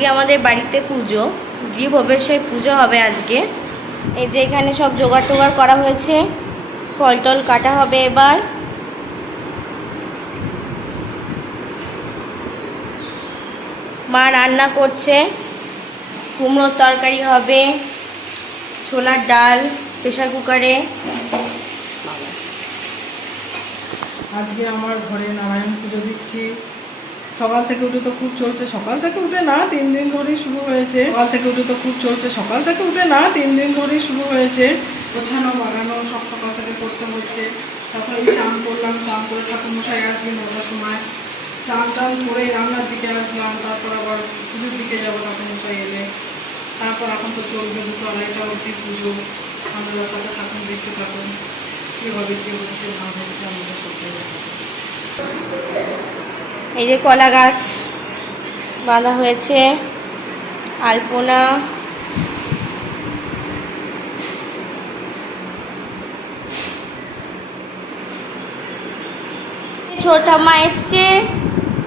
আজকে আমাদের বাড়িতে পুজো, গৃহপ্রবেশের পুজো হবে আজকে। এই যে এখানে সব জোগাড় টোগাড় করা হয়েছে, ফল টল কাটা হবে এবার। মা রান্না করছে, কুমড়োর তরকারি হবে, ছোলার ডাল প্রেসার কুকারে। আজকে আমার ঘরে নারায়ণ পুজো দিচ্ছি। সকাল থেকে উঠে তো খুব চলছে, সকাল থেকে উঠে না 3 দিন ধরেই শুরু হয়েছে। সকাল থেকে উঠে তো খুব চলছে, সকাল থেকে উঠে না 3 দিন ধরেই শুরু হয়েছে। গোছানো বাগানো সব সকাল থেকে করতে হচ্ছে। তারপরে এই চান করলাম, চান করে ঠাকুরমশাই আসবেন 9টার সময়। চান টান করে রান্নার দিকে আসলাম, তারপর আবার পুজোর দিকে যাবো ঠাকুরমশাই এলে। তারপর এখন তো চলবে 2-2:30 অবধি পুজো। আমাদের সাথে থাকুন, দেখতে থাকুন কীভাবে কী হচ্ছে না হচ্ছে আমাদের সাথে। এই যে কলা গাছ বাঁধা হয়েছে, আলপনা, ছোট মা এসছে,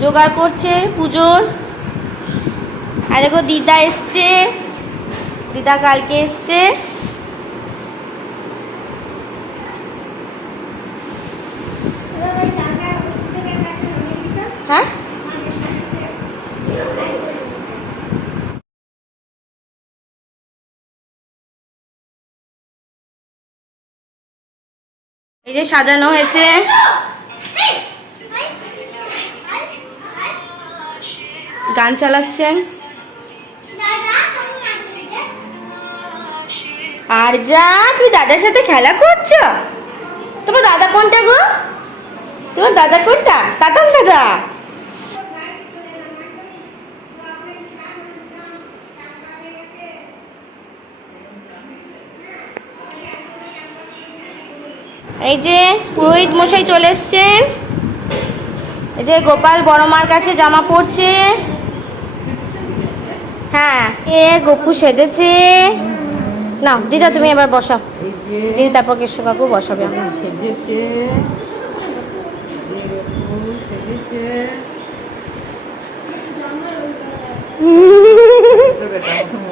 জোগাড় করছে পুজোর। আর দেখো দিদা এসছে, দিদা কালকে এসছে। হ্যাঁ, এই যে সাজানো হয়েছে। গান চালাচ্ছেন। আর যা, তুই দাদার সাথে খেলা করছো? তোমার দাদা কোনটা গো? তোমার দাদা কোনটা? তাতান দাদা। এই যে পুরোহিত মশাই চলে এসছেন। এই যে গোপাল বড় মার কাছে জামা পরছে। হ্যাঁ, এ গপু সেজেছে। না দিদা তুমি এবার বসাও, দিদি তারপর কেষ্ট কাকু বসাবে। আমার সেজেছে,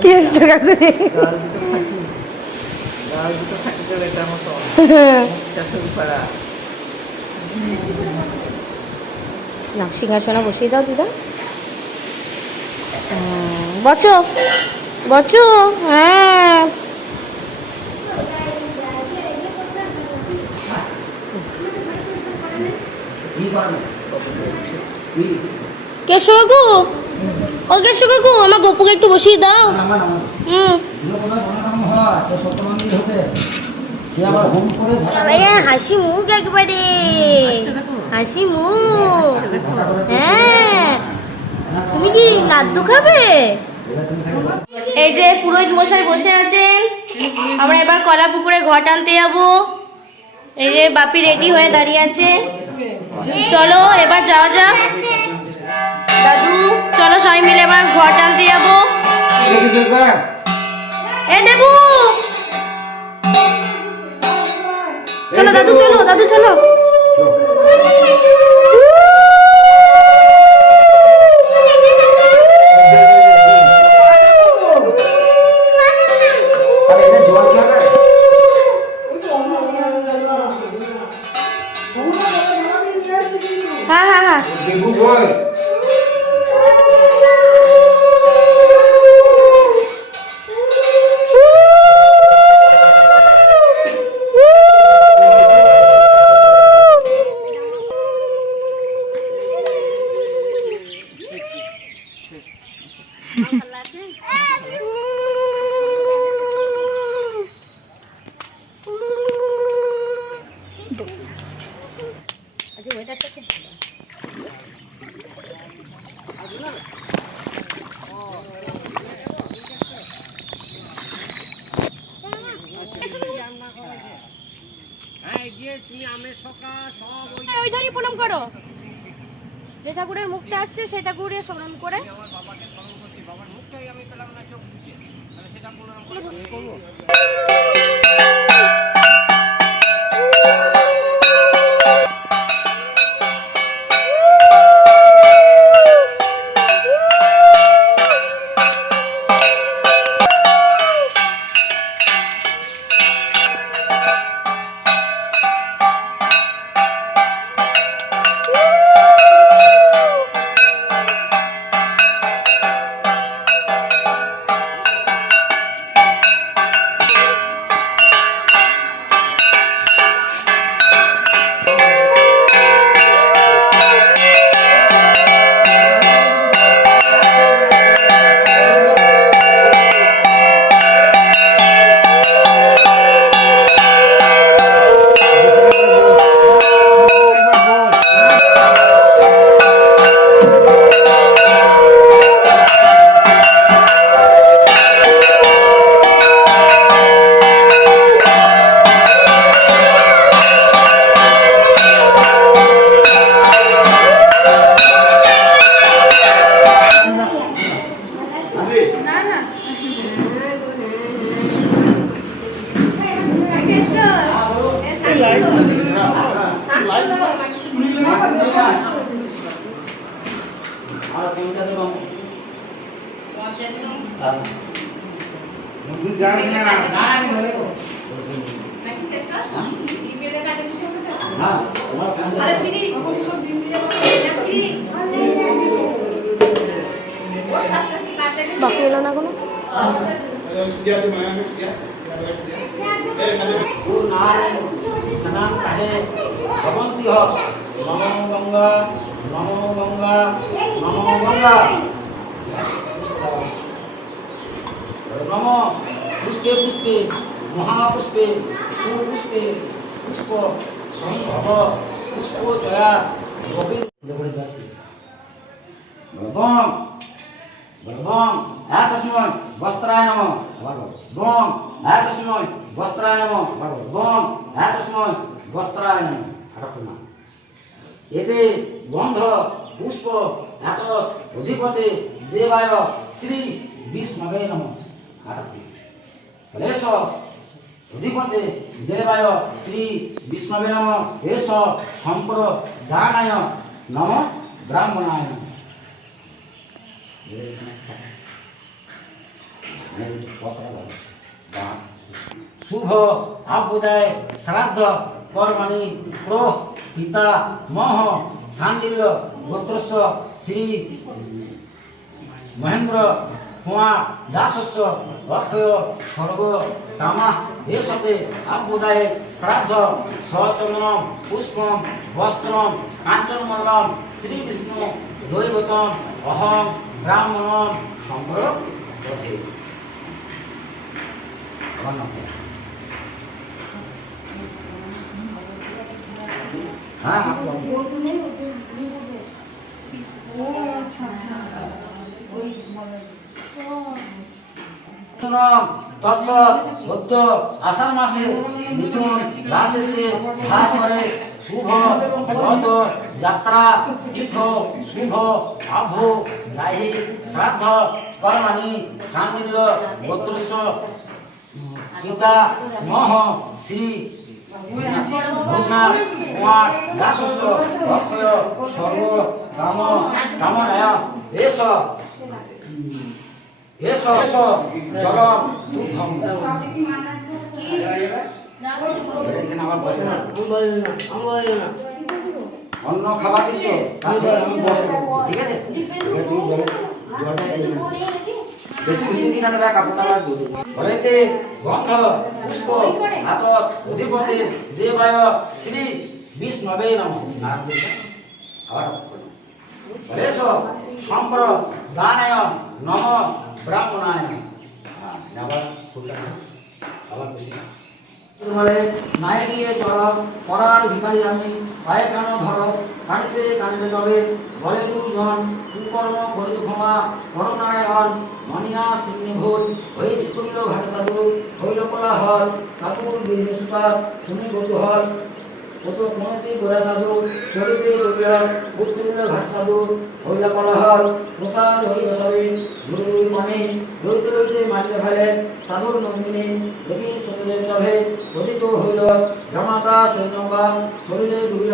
কেষ্ট কাকু না, সিংহাসনে বসিয়ে দাও দিদা। বচো বচো, হ্যাঁ। কেশু কাকু, ও কেশু কাকু, আমার গপুকে একটু বসিয়ে দাও। হাসি মুখ একবারে, হাসি মুখ। হ্যাঁ, তুমি কি লাড্ডু খাবে? এই যে পুরোহিত মশাই বসে আছেন, আমরা এবার কলা পুকুরে ঘর টানতে যাবো। এই যে বাপি রেডি হয়ে দাঁড়িয়ে আছে। চলো এবার যাওয়া যাক। দাদু চলো সবাই মিলে এবার ঘর টানতে যাবো। এ দেবু, চলো দাদু, চলো দাদু, চলো। হ্যাঁ হ্যাঁ হ্যাঁ, ওইখানে প্রণাম করো। যে ঠাকুরের মুখটা আসছে সেই ঠাকুরের স্মরণ করে। বাকি হলো না কোনো স্নান কালে ভবন্তি হ নমো গঙ্গা নমো গঙ্গা নমো গঙ্গা নম পুষ্পে পুষ্পে মহাপুষ্পে সুপুষ্পে পুষ্প সম্ভব পুষ্প জয়া বম বম একসময় বস্ত্রায় নম বম একসময় বস্ত্রায় নম বম একসময় বস্ত্রায় নম এতে গন্ধ পুষ্প এত অধিপতে দেবায় শ্রী বিষ্ণবে নম এস অধিপতে দেবায় শ্রী বিষ্ণবে নম এস সম্প্রদানায় নম ব্রাহ্মণায় নম শুভ আবুদায় শ্রাদ্ধ কর্মাণি প্রহ পিতা মহ সান্ডিল্য গোত্রস্য শ্রী মহেন্দ্র কুমার দাসস্য অক্ষয় স্বর্গ কামা এসতে আবুদায় শ্রাদ্ধ সচন্দনম পুষ্পম বস্ত্রম কাঞ্চনমল্লম শ্রী বিষ্ণু দৈবতম অহম ব্রাহ্মণম সম্প্রদধে। হ্যাঁ তৎসৎ আষাঢ় মাসে মিথুন রাশিতে ভাস করে শুভ ব্রত যাত্রা তীর্থ শুভ আভ্য গাহি শ্রাদ্ধ কর্মাণি সান্নিল্য গোত্রস্য পিতা মহ শ্রী ভূতনাথ কুমার দাসস্য অক্ষয় স্বর্গ কাম কামনায় এস এস এস জল দুগ্ধম অন্য খাবার দিচ্ছ আমি বসবো ঠিক আছে বেশি কিছু দিন আগে কাপড়টা বলেতে গন্ধ পুষ্প হাত অধিপতি দেবায় শ্রী বিষ্ণবে নম আবার রেশ সম্প্রদানায় নম ব্রাহ্মণায় আবার আবার খুশি তোমারে নাই গিয়ে চর পরার ভিখারি আমি পায়ে কান ধর কানিতে কানিতে যাবে বলে দুজন কুকর্ম করিত ক্ষমা করুণায়ন মনিয়া সিংহে ভুল হয়েছে তুল্য ঘাট সাধু হইল কোলাহল সাধুর বীর্য সুতার শুনি কৌতূহল কত কোনতে গোড়া সাধু চলিতে চলিয়া উত্তীর্ণ ঘাট সাধু হইল কোলাহল প্রসাদ হইল সবে ঝুড়ি পানি লইতে লইতে মাটিতে ফেলে সাধুর নন্দিনী দেখি শুনিলে তবে পতিত হইল জমাতা সৈন্যবা শরীরে ডুবিল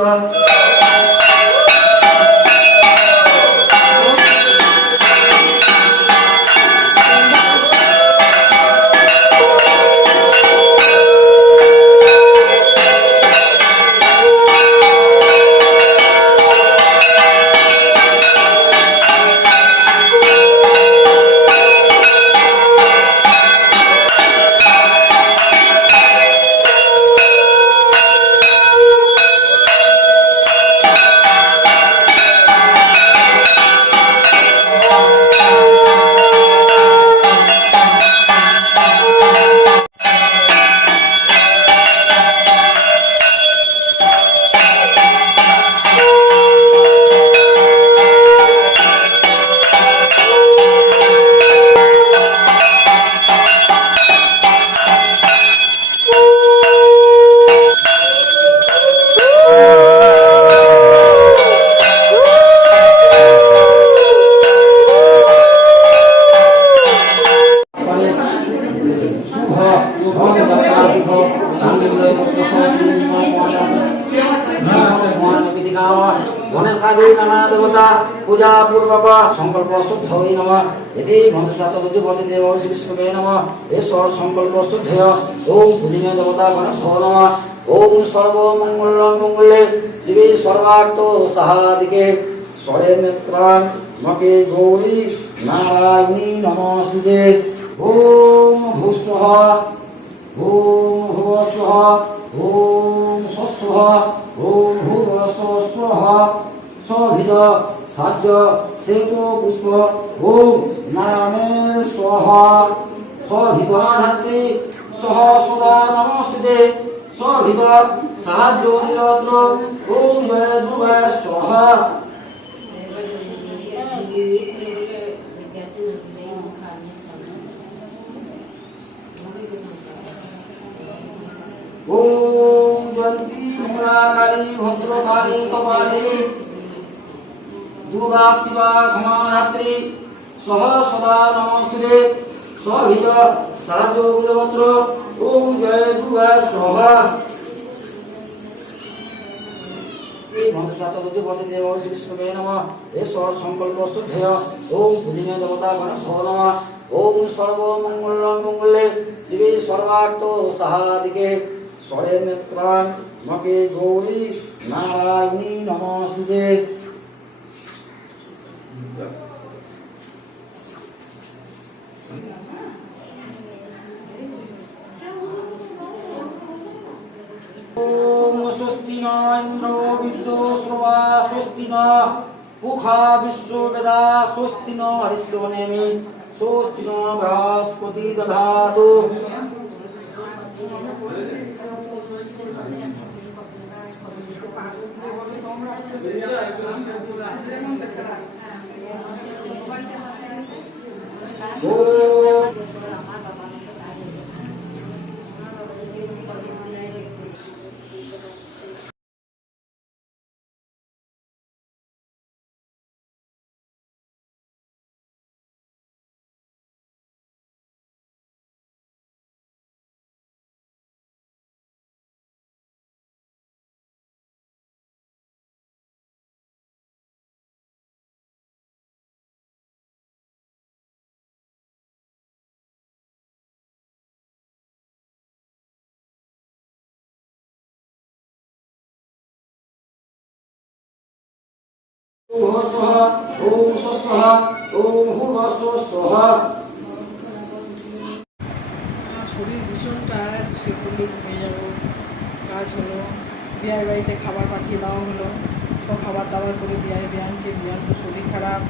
নাম গণেশাদি নানা দেবতা পূজা পূর্বক সংকল্প শুদ্ধ নম এতে গণেশাত দুর্বল দেব শ্রী বিষ্ণুবে নম ঈশ্বর সংকল্প শুদ্ধ ওম পূজনীয় দেবতা গণেশ নম ওম সর্বমঙ্গল মঙ্গলে শিবে সর্বার্থ সাহাদিকে স্বরে মিত্রাং মকে গৌরী নারায়ণী নমস্তুতে ওম ভূস্বঃ ওম ভুবস্বঃ ওম স্বস্বঃ ওম ভুবস্বঃ সভিদ সাজ্য সেতু পুষ্প ওম নারায়ণের স্বাহা সভিদ ধাত্রী সহ সদা নমস্তুতে সভিদ সাহায্য নিরত্র ওম জয় দুর্গা স্বাহা ओम जयंती मंगलाकाली भद्रकाली कपाली दुर्गा शिवा क्षमाधात्री सह सदा नमस्ते सहित साधु गुणवत्र ओम जय दुर्गा स्वाहा संकल्प शुद्ध ओम पूजनीय देवता गणेश नम ओम सर्वमंगल मंगले शिवे सर्वार्थ साहादिके স্বরে মিত্রাং মকে গৌরী নারায়ণী নমস্তুতে ওম স্বস্তি ন ইন্দ্র বিদ্যো শ্রবা স্বস্তি ন পুখা বিশ্ববেদা স্বস্তি ন হরিশ্রবণেমি স্বস্তি ন বৃহস্পতি দধাতু ओम स्वस्वः ओम भूर्भुवस्वः শরীর ভীষণ টায়ার্ড সেগুলো হয়ে যাবো কাজ হলো বিয়ার বাড়িতে খাবার পাঠিয়ে দেওয়া হলো সব খাবার দাবার করে বিয়ানকে বিয়ান তো শরীর খারাপ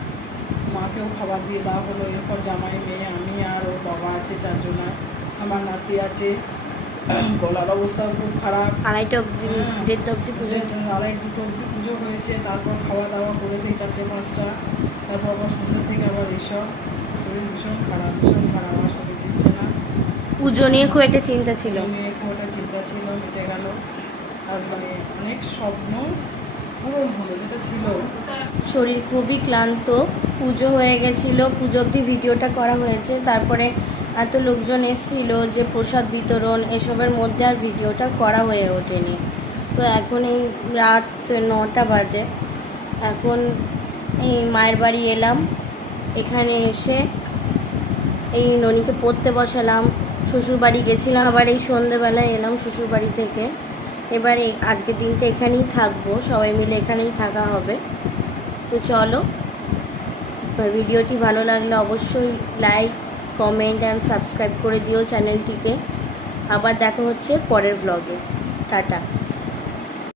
মাকেও খাবার দিয়ে দেওয়া হলো এরপর জামাই মেয়ে আমি আর ওর বাবা আছে চারজনা আমার নাতি আছে গলার অবস্থাও খুব খারাপ আড়াইটা অবধি দেড়টা অবধি পুজো আড়াই দুটো অবধি পুজো হয়েছে তারপর খাওয়া দাওয়া করেছে 4টে 5টা তারপর আবার সন্ধ্যে থেকে আবার এসব শরীর ভীষণ খারাপ আমার শরীর দিচ্ছে না পুজো নিয়ে খুব একটা চিন্তা ছিল নিয়ে খুব একটা চিন্তা ছিল মিটে গেল আজ মানে অনেক স্বপ্ন পূরণ হলো যেটা ছিল শরীর খুবই ক্লান্ত পুজো হয়ে গেছিলো পুজো অবধি ভিডিওটা করা হয়েছে তারপরে এত লোকজন এসেছিল যে প্রসাদ বিতরণ এসবের মধ্যে আর ভিডিওটা করা হয়ে ওঠেনি তো এখন এই রাত 9টা বাজে এখন এই মায়ের বাড়ি এলাম এখানে এসে এই ননিকে পড়তে বসালাম শ্বশুরবাড়ি গেছিলাম আবার এই সন্ধেবেলায় এলাম শ্বশুরবাড়ি থেকে এবারে আজকের দিনটা এখানেই থাকবো সবাই মিলে এখানেই থাকা হবে তো চলো ভিডিওটি ভালো লাগলে অবশ্যই লাইক কমেন্ট অ্যান্ড সাবস্ক্রাইব করে দিও চ্যানেলটিকে আবার দেখা হচ্ছে পরের ব্লগে টাটা